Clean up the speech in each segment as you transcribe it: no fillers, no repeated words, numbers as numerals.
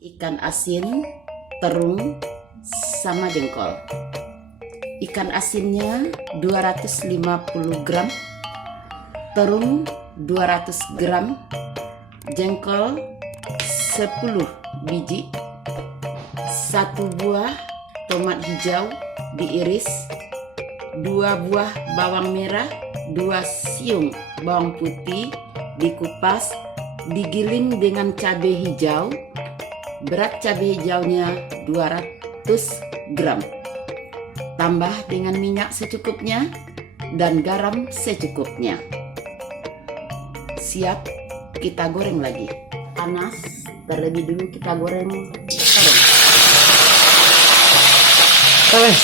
Ikan asin, terung, sama jengkol. Ikan asinnya 250 gram, terung 200 gram, jengkol 10 biji, 1 buah tomat hijau diiris, 2 buah bawang merah, 2 siung bawang putih dikupas, digiling dengan cabai hijau. Berat cabai hijaunya 200 gram. Tambah dengan minyak secukupnya dan garam secukupnya. Siap, kita goreng lagi. Panas, terlebih dulu kita goreng terung.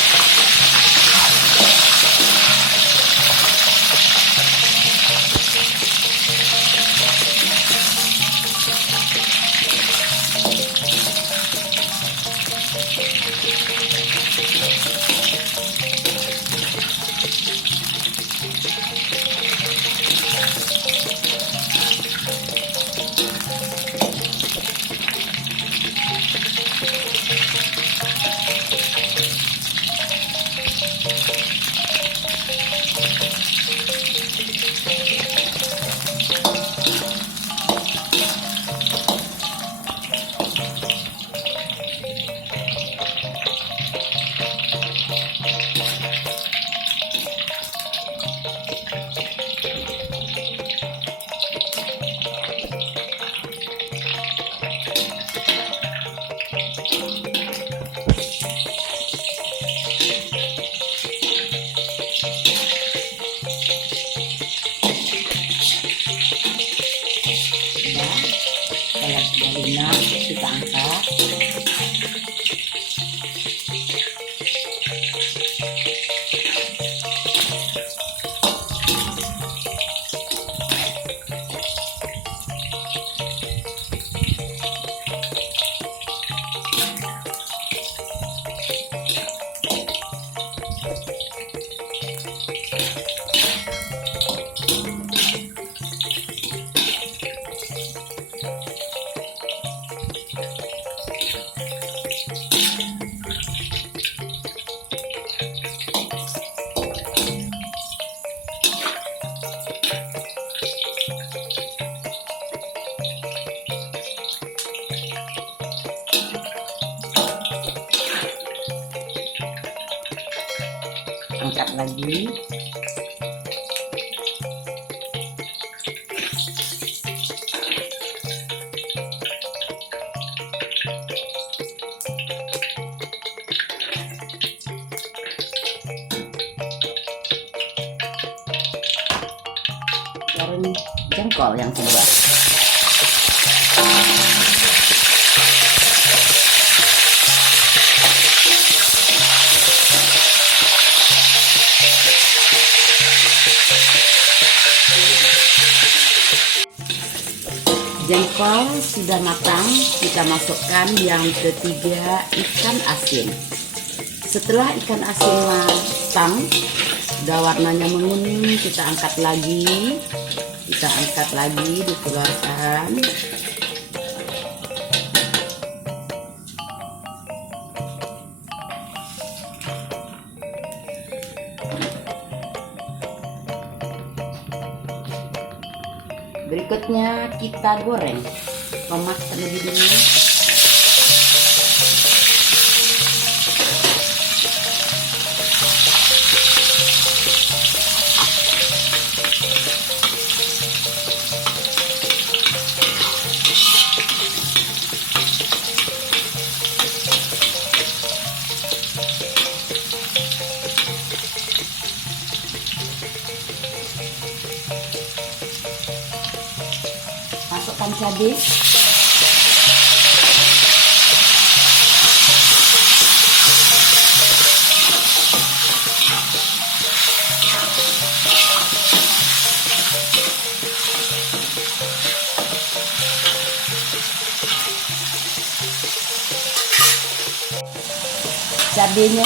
Kalau sudah lunak, kita angkat. Angkat lagi. Goreng jengkol yang kedua. Jengkol sudah matang, kita masukkan yang ketiga, ikan asin. Setelah ikan asin matang, udah warnanya menguning, kita angkat lagi, dikeluarkan. Berikutnya kita goreng tomat terlebih dulu. Masukkan cabai. Cabenya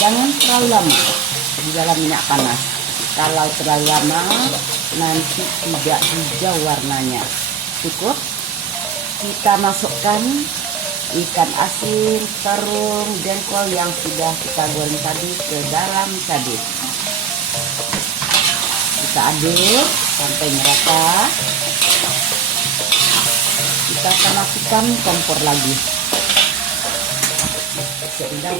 jangan terlalu lama di dalam minyak panas. Kalau terlalu lama nanti tidak hijau warnanya. Cukup. Kita masukkan ikan asin, terung, jengkol yang sudah kita goreng tadi ke dalam tadi. Kita aduk sampai merata. Kita akan masukkan kompor lagi. Sedang.